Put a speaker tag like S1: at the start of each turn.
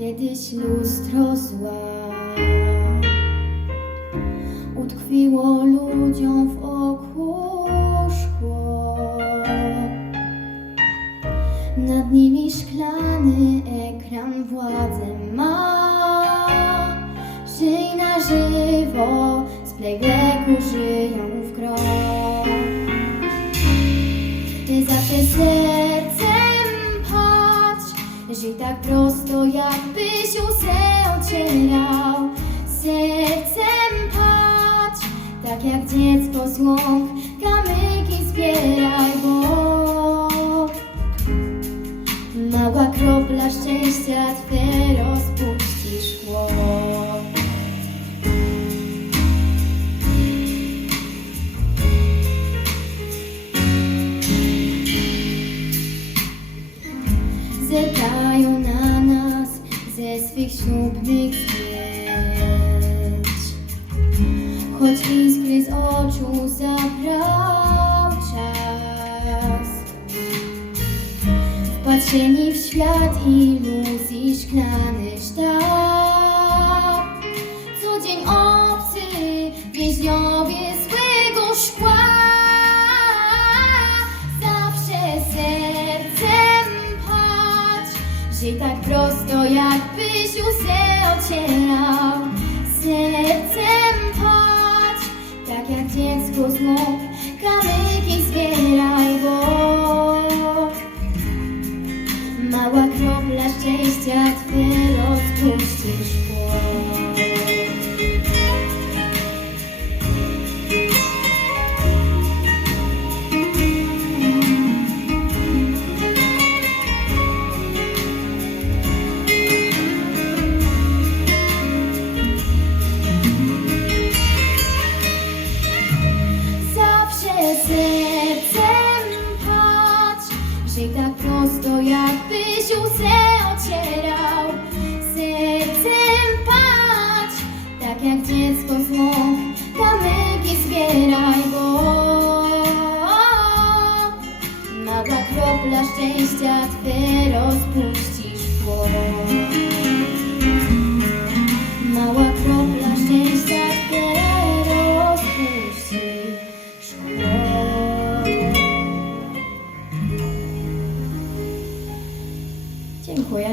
S1: kiedyś lustro zła. Utkwiło ludziom w oku szkło. Nad nimi szklany ekran władzę ma. Żyj na żywo, z playbacku żyją w krok. Żyj tak prosto, jakbyś łzę ocierał. Sercem patrz, tak jak dziecko z łąk, kamyki zbieraj, bo mała kropla szczęścia Twe zerkają na nas ze swych ślubnych zdjęć. Choć iskry z oczu zabrał czas. Wpatrzeni w świat iluzji szklany sztab. Co dzień obcy więźniowie złego szkła. Żyj tak prosto, jakbyś łzę ocierał. Sercem patrz, tak jak dziecko z nóg, kamyki zbieraj, bo mała kropla szczęścia Twe jakbyś łzę ocierał. Sercem patrz, tak jak dziecko z łąk, kamyki zbieraj, bo mała kropla szczęścia Twe rozpuści 那你呀